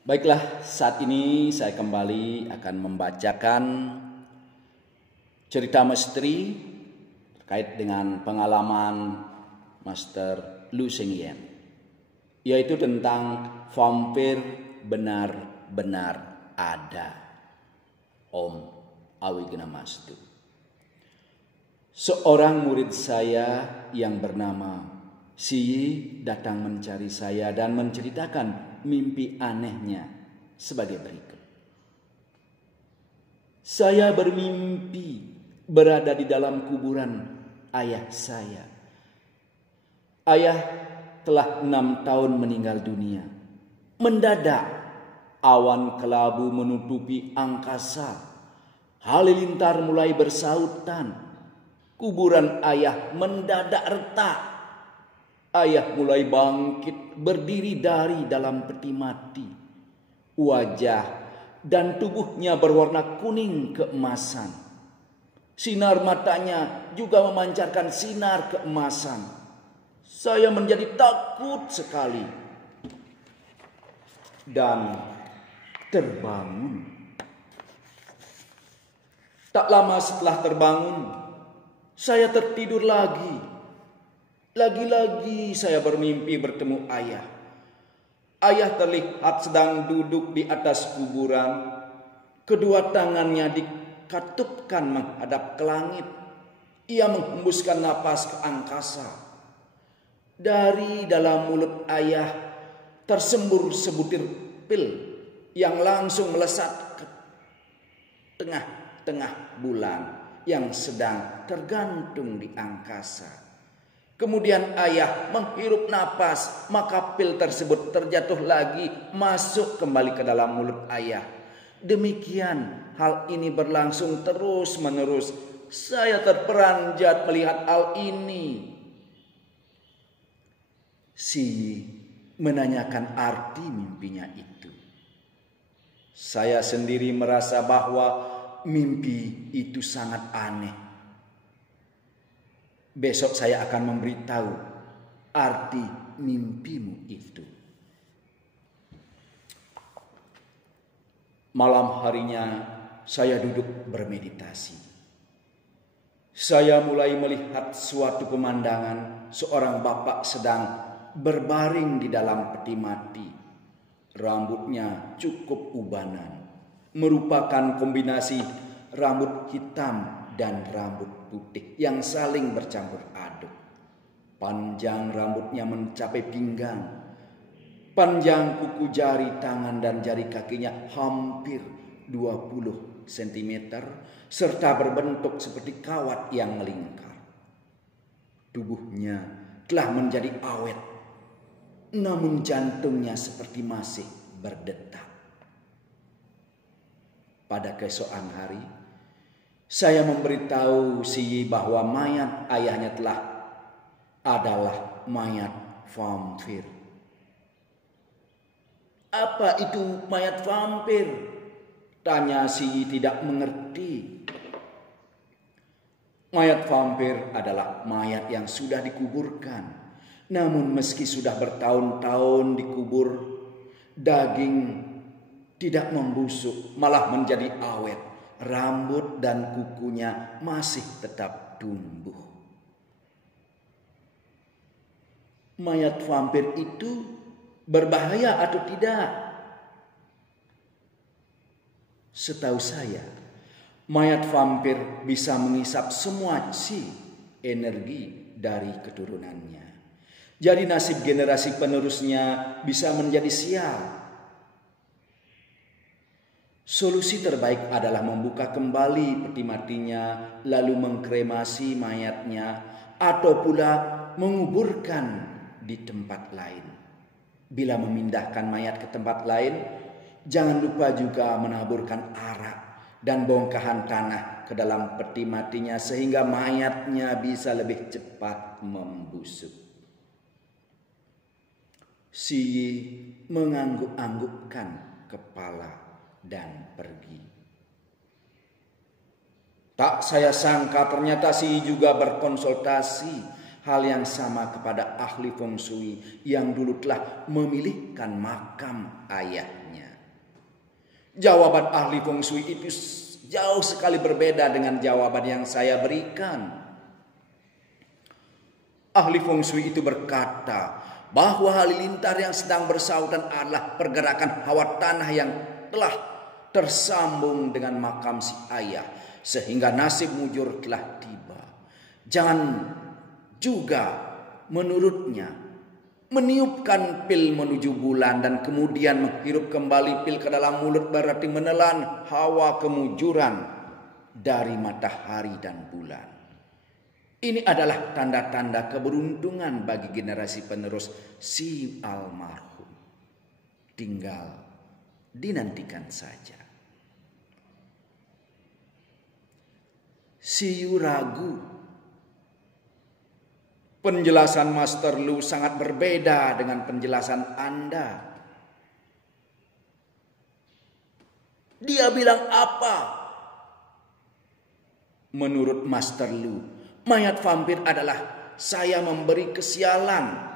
Baiklah, saat ini saya kembali akan membacakan cerita misteri terkait dengan pengalaman Master Lu Xingyan, yaitu tentang vampir benar-benar ada. Om Awigana-mastu. Seorang murid saya yang bernama Siyi datang mencari saya dan menceritakan mimpi anehnya sebagai berikut. Saya bermimpi berada di dalam kuburan ayah saya. Ayah telah 6 tahun meninggal dunia. Mendadak awan kelabu menutupi angkasa. Halilintar mulai bersautan. Kuburan ayah mendadak retak. Ayah mulai bangkit berdiri dari dalam peti mati. Wajah dan tubuhnya berwarna kuning keemasan. Sinar matanya juga memancarkan sinar keemasan. Saya menjadi takut sekali dan terbangun. Tak lama setelah terbangun, saya tertidur lagi. Lagi-lagi saya bermimpi bertemu ayah. Ayah terlihat sedang duduk di atas kuburan. Kedua tangannya dikatupkan menghadap ke langit. Ia menghembuskan napas ke angkasa. Dari dalam mulut ayah tersembur sebutir pil yang langsung melesat ke tengah-tengah bulan yang sedang tergantung di angkasa. Kemudian ayah menghirup napas, maka pil tersebut terjatuh lagi, masuk kembali ke dalam mulut ayah. Demikian hal ini berlangsung terus-menerus. Saya terperanjat melihat hal ini. Siyi menanyakan arti mimpinya itu. Saya sendiri merasa bahwa mimpi itu sangat aneh. Besok saya akan memberitahu arti mimpimu itu. Malam harinya saya duduk bermeditasi. Saya mulai melihat suatu pemandangan seorang bapak sedang berbaring di dalam peti mati. Rambutnya cukup ubanan, merupakan kombinasi rambut hitam dan rambut putih yang saling bercampur aduk. Panjang rambutnya mencapai pinggang. Panjang kuku jari tangan dan jari kakinya hampir 20 cm serta berbentuk seperti kawat yang melingkar. Tubuhnya telah menjadi awet, namun jantungnya seperti masih berdetak. Pada keesokan hari, saya memberitahu Siyi bahwa mayat ayahnya adalah mayat vampir. Apa itu mayat vampir? Tanya Siyi tidak mengerti. Mayat vampir adalah mayat yang sudah dikuburkan. Namun meski sudah bertahun-tahun dikubur, daging tidak membusuk, malah menjadi awet. Rambut dan kukunya masih tetap tumbuh. Mayat vampir itu berbahaya atau tidak? Setahu saya, mayat vampir bisa mengisap semua chi energi dari keturunannya. Jadi nasib generasi penerusnya bisa menjadi sial. Solusi terbaik adalah membuka kembali peti matinya, lalu mengkremasi mayatnya, atau pula menguburkan di tempat lain. Bila memindahkan mayat ke tempat lain, jangan lupa juga menaburkan arak dan bongkahan tanah ke dalam peti matinya sehingga mayatnya bisa lebih cepat membusuk. Siyi mengangguk-anggukkan kepala dan pergi. Tak saya sangka ternyata Siyi juga berkonsultasi hal yang sama kepada ahli feng shui yang dulu telah memilihkan makam ayahnya. Jawaban ahli feng shui itu jauh sekali berbeda dengan jawaban yang saya berikan. Ahli feng shui itu berkata bahwa halilintar yang sedang bersautan adalah pergerakan hawa tanah yang telah tersambung dengan makam si ayah, sehingga nasib mujur telah tiba. Jangan juga menurutnya meniupkan pil menuju bulan dan kemudian menghirup kembali pil ke dalam mulut berarti menelan hawa kemujuran dari matahari dan bulan. Ini adalah tanda-tanda keberuntungan bagi generasi penerus si almarhum. Tinggal dinantikan saja. Siyu ragu. Penjelasan Master Lu sangat berbeda dengan penjelasan Anda. Dia bilang apa? Menurut Master Lu, mayat vampir adalah saya memberi kesialan.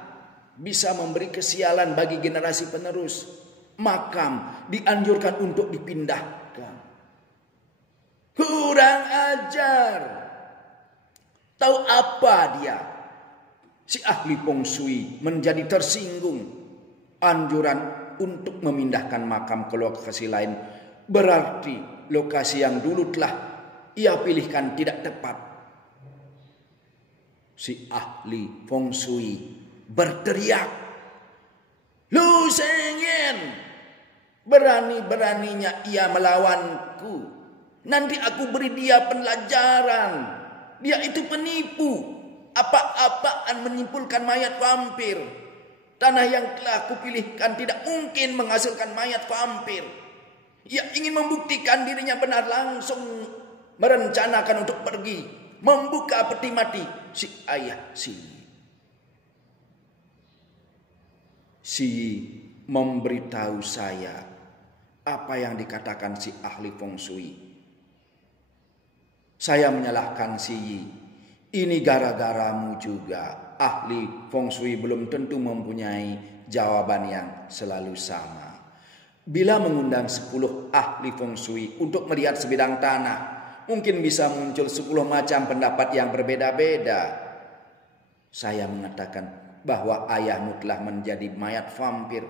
Bisa memberi kesialan bagi generasi penerus. Makam dianjurkan untuk dipindahkan. Kurang ajar. Tahu apa dia? Si ahli feng shui menjadi tersinggung. Anjuran untuk memindahkan makam ke lokasi lain berarti lokasi yang dulu telah ia pilihkan tidak tepat. Si ahli feng shui berteriak, "Lu Shengyan, berani-beraninya ia melawanku. Nanti aku beri dia pelajaran. Dia itu penipu. Apa-apaan menyimpulkan mayat vampir. Tanah yang telah kupilihkan tidak mungkin menghasilkan mayat vampir. Ia ingin membuktikan dirinya benar, langsung merencanakan untuk pergi membuka peti mati si ayah si." Si memberitahu saya apa yang dikatakan si ahli feng shui. Saya menyalahkan si Yi. Ini gara-garamu juga. Ahli feng shui belum tentu mempunyai jawaban yang selalu sama. Bila mengundang 10 ahli feng shui untuk melihat sebidang tanah, mungkin bisa muncul 10 macam pendapat yang berbeda-beda. Saya mengatakan bahwa ayahmu telah menjadi mayat vampir.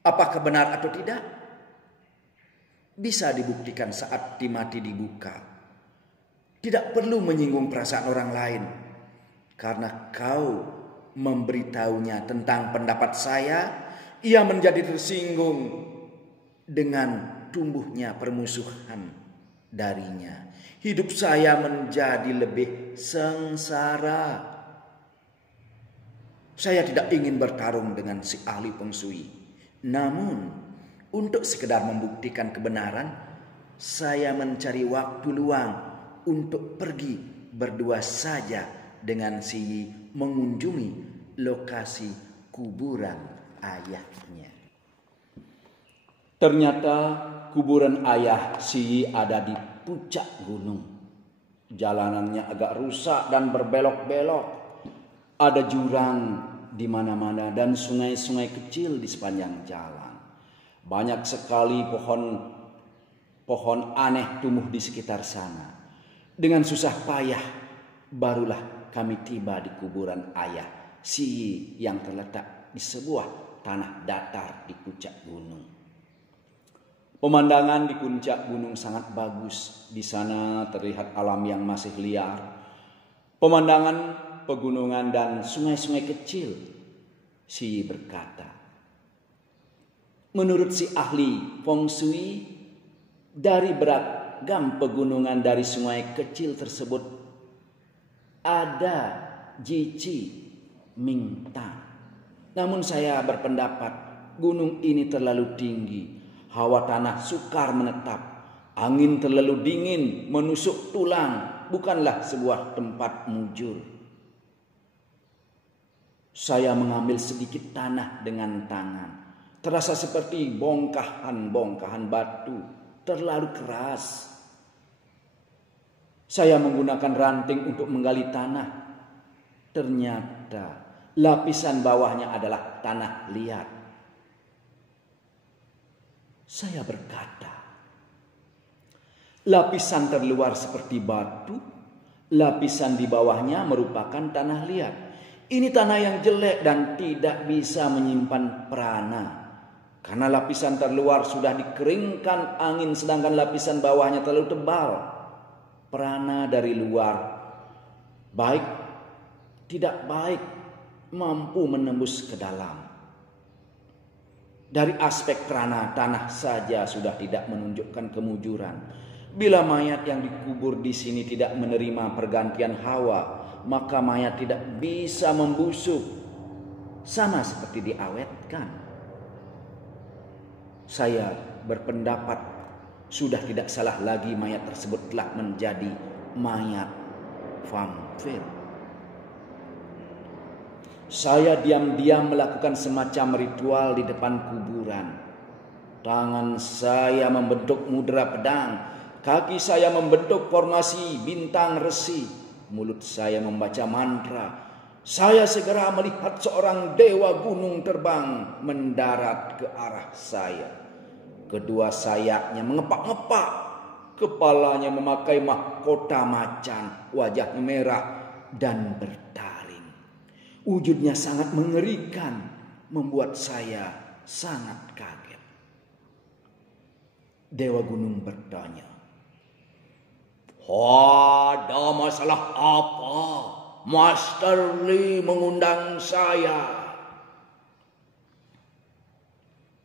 Apakah benar atau tidak? Bisa dibuktikan saat peti mati dibuka. Tidak perlu menyinggung perasaan orang lain. Karena kau memberitahunya tentang pendapat saya, ia menjadi tersinggung dengan tumbuhnya permusuhan darinya. Hidup saya menjadi lebih sengsara. Saya tidak ingin bertarung dengan si ahli feng shui. Namun, untuk sekedar membuktikan kebenaran, saya mencari waktu luang untuk pergi berdua saja dengan si Yi mengunjungi lokasi kuburan ayahnya. Ternyata kuburan ayah si Yi ada di puncak gunung. Jalanannya agak rusak dan berbelok-belok. Ada jurang di mana-mana dan sungai-sungai kecil di sepanjang jalan. Banyak sekali pohon aneh tumbuh di sekitar sana. Dengan susah payah barulah kami tiba di kuburan ayah si Yi yang terletak di sebuah tanah datar di puncak gunung. Pemandangan di puncak gunung sangat bagus. Di sana terlihat alam yang masih liar. Pemandangan pegunungan dan sungai-sungai kecil. Si Yi berkata, menurut si ahli feng shui, dari beragam pegunungan dari sungai kecil tersebut ada Jici Mingtang. Namun saya berpendapat gunung ini terlalu tinggi. Hawa tanah sukar menetap. Angin terlalu dingin menusuk tulang. Bukanlah sebuah tempat mujur. Saya mengambil sedikit tanah dengan tangan. Terasa seperti bongkahan-bongkahan batu. Terlalu keras. Saya menggunakan ranting untuk menggali tanah. Ternyata lapisan bawahnya adalah tanah liat. Saya berkata, lapisan terluar seperti batu, lapisan di bawahnya merupakan tanah liat. Ini tanah yang jelek dan tidak bisa menyimpan prana. Karena lapisan terluar sudah dikeringkan angin, sedangkan lapisan bawahnya terlalu tebal. Prana dari luar, baik tidak baik, mampu menembus ke dalam. Dari aspek prana, tanah saja sudah tidak menunjukkan kemujuran. Bila mayat yang dikubur di sini tidak menerima pergantian hawa, maka mayat tidak bisa membusuk, sama seperti diawetkan. Saya berpendapat sudah tidak salah lagi mayat tersebut telah menjadi mayat vampir. Saya diam-diam melakukan semacam ritual di depan kuburan. Tangan saya membentuk mudra pedang, kaki saya membentuk formasi bintang resi, mulut saya membaca mantra. Saya segera melihat seorang dewa gunung terbang mendarat ke arah saya. Kedua sayapnya mengepak-ngepak, kepalanya memakai mahkota macan, wajahnya merah dan bertaring. Wujudnya sangat mengerikan, membuat saya sangat kaget. Dewa gunung bertanya, "Ada masalah apa? Master Li mengundang saya."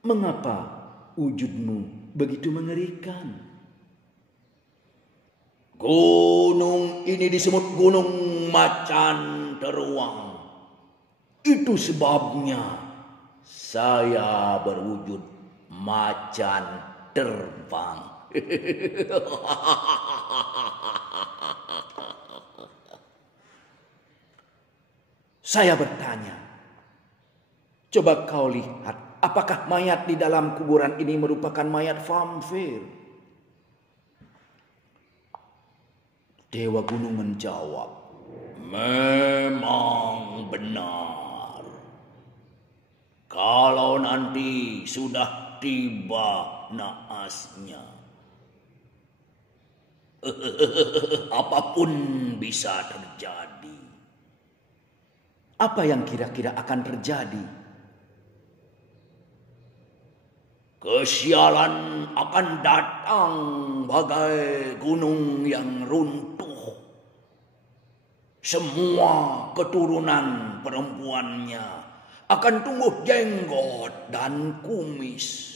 "Mengapa wujudmu begitu mengerikan?" "Gunung ini disebut Gunung Macan Teruang. Itu sebabnya saya berwujud macan terbang." Saya bertanya, "Coba kau lihat, apakah mayat di dalam kuburan ini merupakan mayat vampir?" Dewa gunung menjawab, "Memang benar. Kalau nanti sudah tiba naasnya, apapun bisa terjadi." "Apa yang kira-kira akan terjadi?" "Kesialan akan datang bagai gunung yang runtuh. Semua keturunan perempuannya akan tumbuh jenggot dan kumis."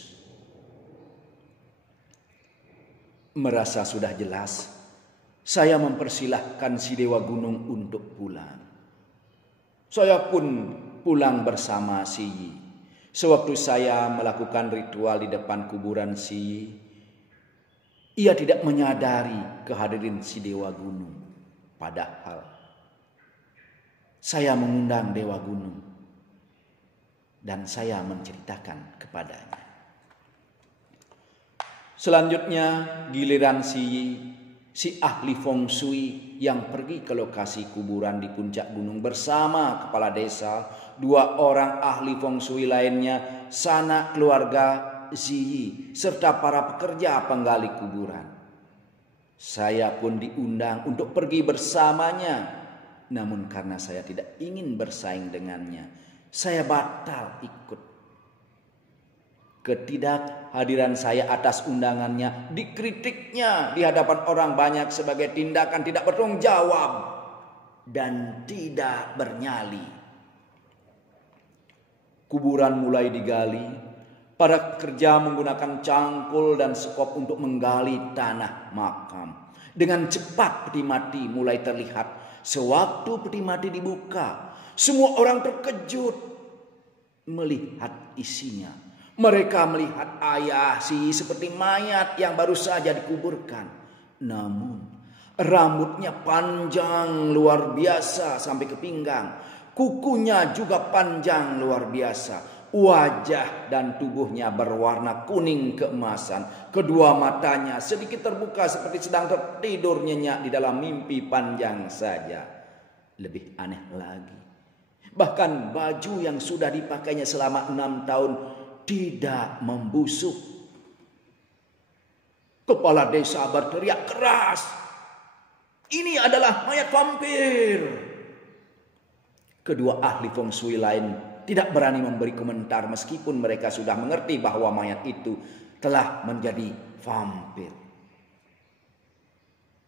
Merasa sudah jelas, saya mempersilahkan si dewa gunung untuk pulang. Saya pun pulang bersama Si Yi. Sewaktu saya melakukan ritual di depan kuburan Si Yi, ia tidak menyadari kehadiran si dewa gunung. Padahal saya mengundang dewa gunung dan saya menceritakan kepadanya. Selanjutnya giliran Si Yi, si ahli feng shui yang pergi ke lokasi kuburan di puncak gunung bersama kepala desa, 2 orang ahli feng shui lainnya, sanak keluarga Si Yi, serta para pekerja penggali kuburan. Saya pun diundang untuk pergi bersamanya. Namun karena saya tidak ingin bersaing dengannya, saya batal ikut. Ketidakhadiran saya atas undangannya dikritiknya di hadapan orang banyak sebagai tindakan tidak bertanggung jawab dan tidak bernyali. Kuburan mulai digali. Para pekerja menggunakan cangkul dan sekop untuk menggali tanah makam. Dengan cepat peti mati mulai terlihat. Sewaktu peti mati dibuka, semua orang terkejut melihat isinya. Mereka melihat ayah Si Yi seperti mayat yang baru saja dikuburkan. Namun rambutnya panjang luar biasa sampai ke pinggang. Kukunya juga panjang luar biasa. Wajah dan tubuhnya berwarna kuning keemasan. Kedua matanya sedikit terbuka seperti sedang tertidur nyenyak di dalam mimpi panjang saja. Lebih aneh lagi, bahkan baju yang sudah dipakainya selama 6 tahun tidak membusuk. Kepala desa berteriak keras, "Ini adalah mayat vampir!" Kedua ahli feng shui lain tidak berani memberi komentar meskipun mereka sudah mengerti bahwa mayat itu telah menjadi vampir.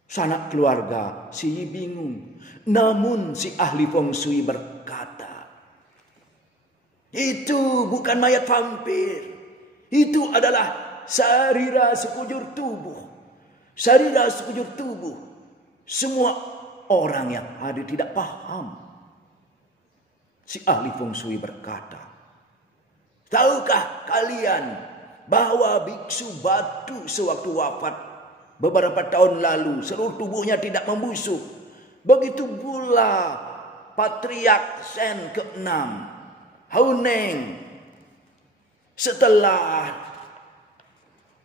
Sanak keluarga si Yi bingung. Namun si ahli feng shui berkata, "Itu bukan mayat vampir. Itu adalah sarira sekujur tubuh. Sarira sekujur tubuh." Semua orang yang hadir tidak paham. Si ahli feng shui berkata, "Tahukah kalian bahwa biksu batu sewaktu wafat beberapa tahun lalu seluruh tubuhnya tidak membusuk? Begitu pula Patriark Shen ke-6, Hauneng, setelah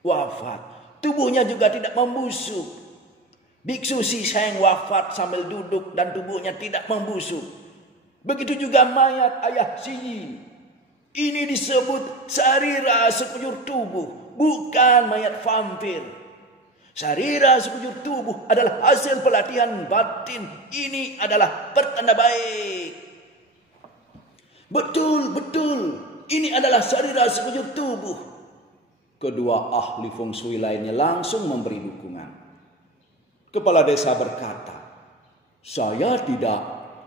wafat tubuhnya juga tidak membusuk. Biksu Si Sheng wafat sambil duduk dan tubuhnya tidak membusuk. Begitu juga mayat ayah Si Yi. Ini disebut sarira sekujur tubuh, bukan mayat vampir. Sarira sekujur tubuh adalah hasil pelatihan batin. Ini adalah pertanda baik." Betul. Ini adalah sarira sekujur tubuh. Kedua ahli feng shui lainnya langsung memberi dukungan. Kepala desa berkata, "Saya tidak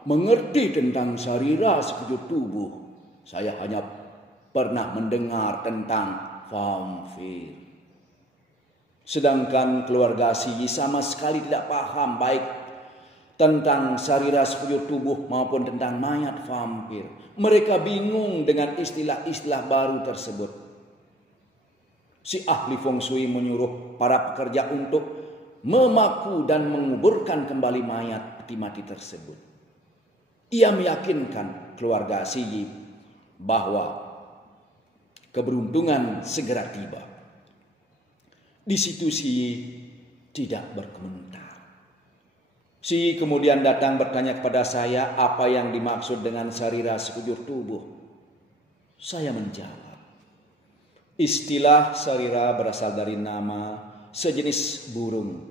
mengerti tentang sarira sekujur tubuh. Saya hanya pernah mendengar tentang vampir." Sedangkan keluarga Si Yi sama sekali tidak paham baik tentang sarira sekujur tubuh maupun tentang mayat vampir. Mereka bingung dengan istilah-istilah baru tersebut. Si ahli feng shui menyuruh para pekerja untuk memaku dan menguburkan kembali mayat peti mati tersebut. Ia meyakinkan keluarga Si Yi bahwa keberuntungan segera tiba. Di situ Si Yi tidak berkomentar. Si Yi kemudian datang bertanya kepada saya apa yang dimaksud dengan sarira sekujur tubuh. Saya menjawab, istilah sarira berasal dari nama sejenis burung.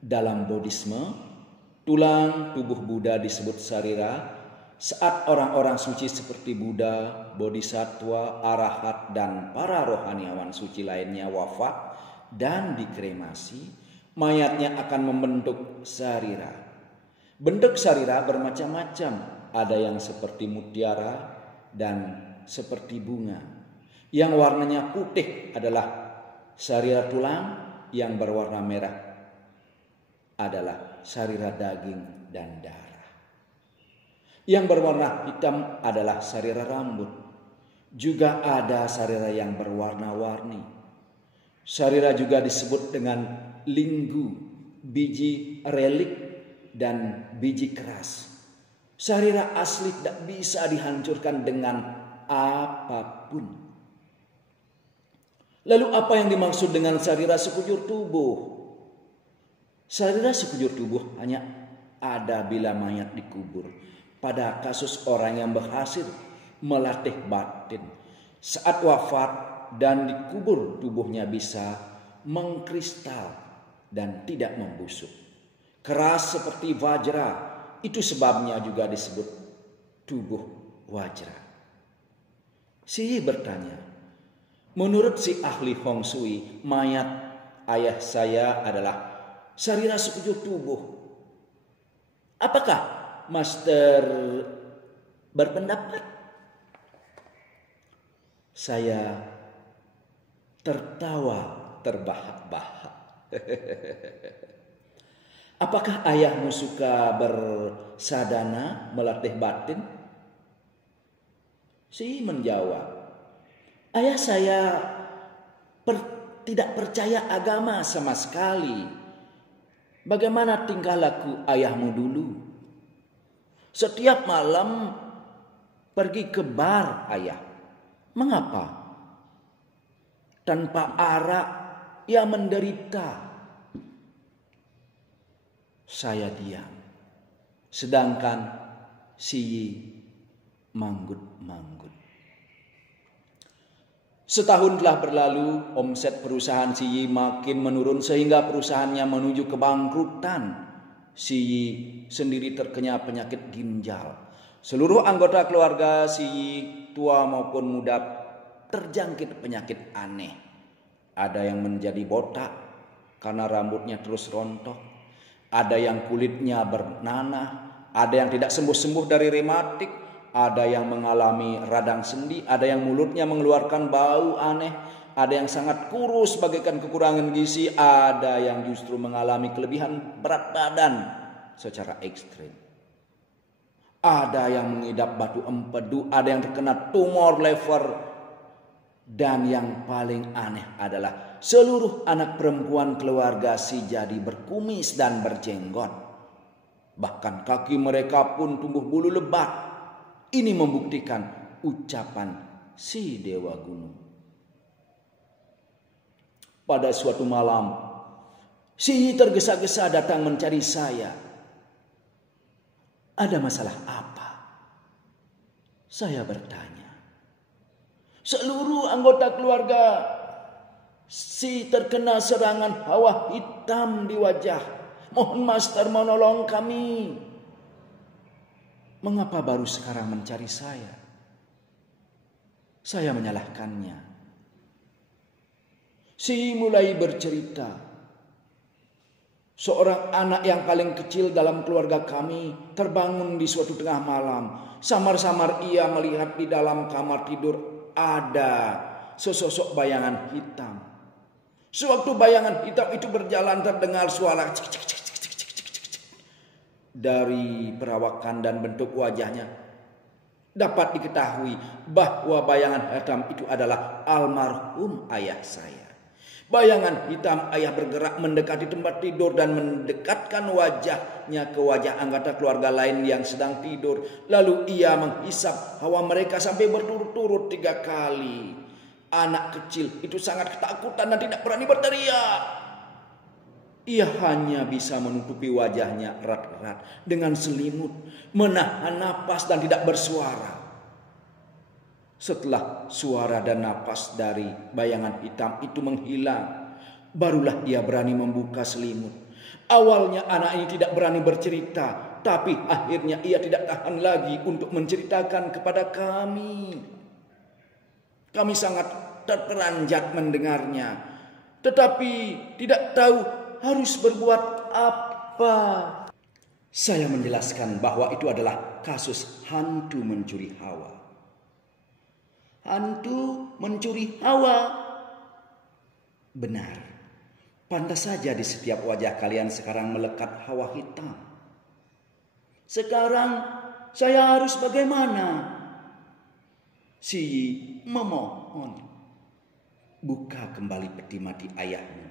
Dalam Buddhisme, tulang tubuh Buddha disebut sarira. Saat orang-orang suci seperti Buddha, Bodhisattva, Arahat, dan para rohaniawan suci lainnya wafat dan dikremasi, mayatnya akan membentuk sarira. Bentuk sarira bermacam-macam. Ada yang seperti mutiara dan seperti bunga. Yang warnanya putih adalah sarira tulang, yang berwarna merah adalah sarira daging dan darah. Yang berwarna hitam adalah sarira rambut. Juga ada sarira yang berwarna-warni. Sarira juga disebut dengan linggu, biji relik, dan biji keras. Sarira asli tidak bisa dihancurkan dengan apapun. Lalu apa yang dimaksud dengan sarira sekujur tubuh? Sarira sekujur tubuh hanya ada bila mayat dikubur. Pada kasus orang yang berhasil melatih batin, saat wafat dan dikubur tubuhnya bisa mengkristal dan tidak membusuk. Keras seperti vajra, itu sebabnya juga disebut tubuh wajra. Si Yi bertanya, menurut si ahli feng shui, mayat ayah saya adalah sarira sekujur tubuh. Apakah Master berpendapat? Saya tertawa terbahak-bahak. Apakah ayahmu suka bersadana, melatih batin? Si menjawab, ayah saya tidak percaya agama sama sekali. Bagaimana tingkah laku ayahmu dulu? Setiap malam pergi ke bar ayah. Mengapa? Tanpa arak ia menderita. Saya diam. Sedangkan Si Yi manggut-manggut. Setahun telah berlalu, omset perusahaan Si Yi makin menurun sehingga perusahaannya menuju kebangkrutan. Si Yi sendiri terkena penyakit ginjal. Seluruh anggota keluarga Si Yi, tua maupun muda, terjangkit penyakit aneh. Ada yang menjadi botak karena rambutnya terus rontok. Ada yang kulitnya bernanah. Ada yang tidak sembuh-sembuh dari rematik. Ada yang mengalami radang sendi, ada yang mulutnya mengeluarkan bau aneh, ada yang sangat kurus bagaikan kekurangan gizi, ada yang justru mengalami kelebihan berat badan secara ekstrim. Ada yang mengidap batu empedu, ada yang terkena tumor lever, dan yang paling aneh adalah seluruh anak perempuan keluarga Si Jadi berkumis dan berjenggot. Bahkan kaki mereka pun tumbuh bulu lebat. Ini membuktikan ucapan si Dewa Gunung. Pada suatu malam, Si Yi tergesa-gesa datang mencari saya. Ada masalah apa? Saya bertanya. Seluruh anggota keluarga Si terkena serangan hawa hitam di wajah. Mohon Master menolong kami. Mengapa baru sekarang mencari saya? Saya menyalahkannya. Si mulai bercerita. Seorang anak yang paling kecil dalam keluarga kami terbangun di suatu tengah malam. Samar-samar ia melihat di dalam kamar tidur ada sesosok bayangan hitam. Sewaktu bayangan hitam itu berjalan terdengar suara cik cik cik. Dari perawakan dan bentuk wajahnya dapat diketahui bahwa bayangan hitam itu adalah almarhum ayah saya. Bayangan hitam ayah bergerak mendekati tempat tidur dan mendekatkan wajahnya ke wajah anggota keluarga lain yang sedang tidur. Lalu ia menghisap hawa mereka sampai berturut-turut 3 kali. Anak kecil itu sangat ketakutan dan tidak berani berteriak. Ia hanya bisa menutupi wajahnya erat-erat dengan selimut, menahan napas dan tidak bersuara. Setelah suara dan napas dari bayangan hitam itu menghilang, barulah ia berani membuka selimut. Awalnya anak ini tidak berani bercerita, tapi akhirnya ia tidak tahan lagi untuk menceritakan kepada kami. Kami sangat terperanjat mendengarnya, tetapi tidak tahu harus berbuat apa. Saya menjelaskan bahwa itu adalah kasus hantu mencuri hawa. Hantu mencuri hawa? Benar. Pantas saja di setiap wajah kalian sekarang melekat hawa hitam. Sekarang saya harus bagaimana? Si Yi memohon. Buka kembali peti mati ayahmu.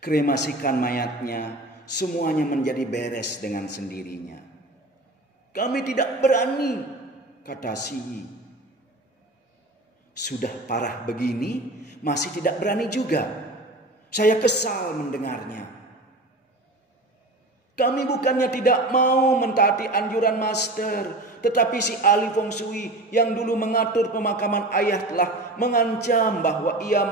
Kremasikan mayatnya, semuanya menjadi beres dengan sendirinya. Kami tidak berani, kata Si Yi. Sudah parah begini, masih tidak berani juga. Saya kesal mendengarnya. Kami bukannya tidak mau mentaati anjuran Master, tetapi si ahli Feng Shui yang dulu mengatur pemakaman ayah telah mengancam bahwa ia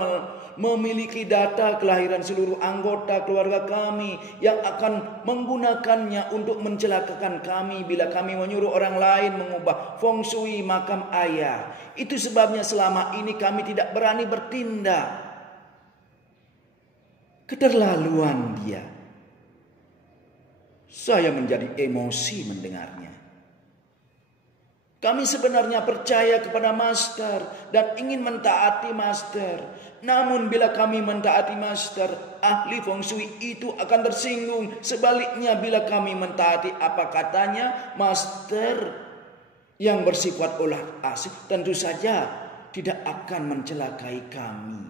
memiliki data kelahiran seluruh anggota keluarga kami yang akan menggunakannya untuk mencelakakan kami bila kami menyuruh orang lain mengubah Feng Shui makam ayah. Itu sebabnya selama ini kami tidak berani bertindak. Keterlaluan dia. Saya menjadi emosi mendengarnya. Kami sebenarnya percaya kepada Master dan ingin mentaati Master. Namun bila kami mentaati Master, ahli Feng Shui itu akan tersinggung. Sebaliknya bila kami mentaati apa katanya Master yang bersifat ulah asih, tentu saja tidak akan mencelakai kami.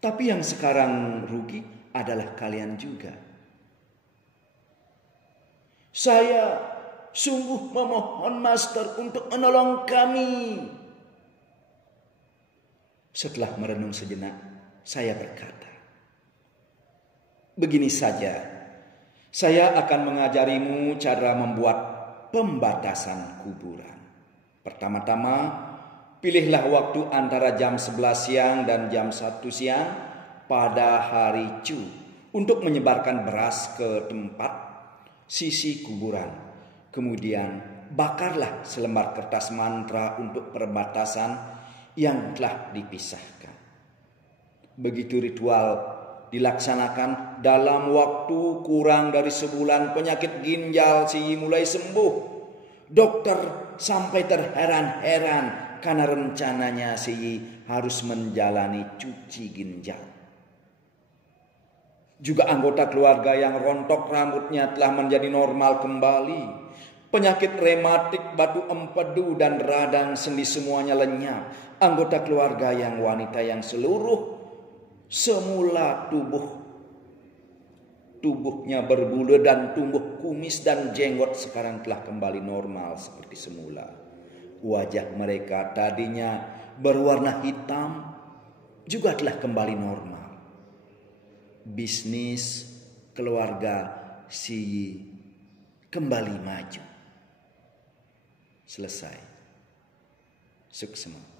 Tapi yang sekarang rugi adalah kalian juga. Saya sungguh memohon Master untuk menolong kami. Setelah merenung sejenak, saya berkata, begini saja, saya akan mengajarimu cara membuat pembatasan kuburan. Pertama-tama, pilihlah waktu antara jam 11 siang dan jam 1 siang pada hari Cu untuk menyebarkan beras ke tempat sisi kuburan. Kemudian bakarlah selembar kertas mantra untuk perbatasan yang telah dipisahkan. Begitu ritual dilaksanakan, dalam waktu kurang dari sebulan penyakit ginjal si mulai sembuh. Dokter sampai terheran-heran karena rencananya si harus menjalani cuci ginjal. Juga anggota keluarga yang rontok rambutnya telah menjadi normal kembali. Penyakit rematik, batu empedu, dan radang sendi semuanya lenyap. Anggota keluarga yang wanita yang semula tubuhnya berbulu dan tumbuh kumis dan jenggot sekarang telah kembali normal seperti semula. Wajah mereka tadinya berwarna hitam juga telah kembali normal. Bisnis keluarga si kembali maju. Selesai. Suksema.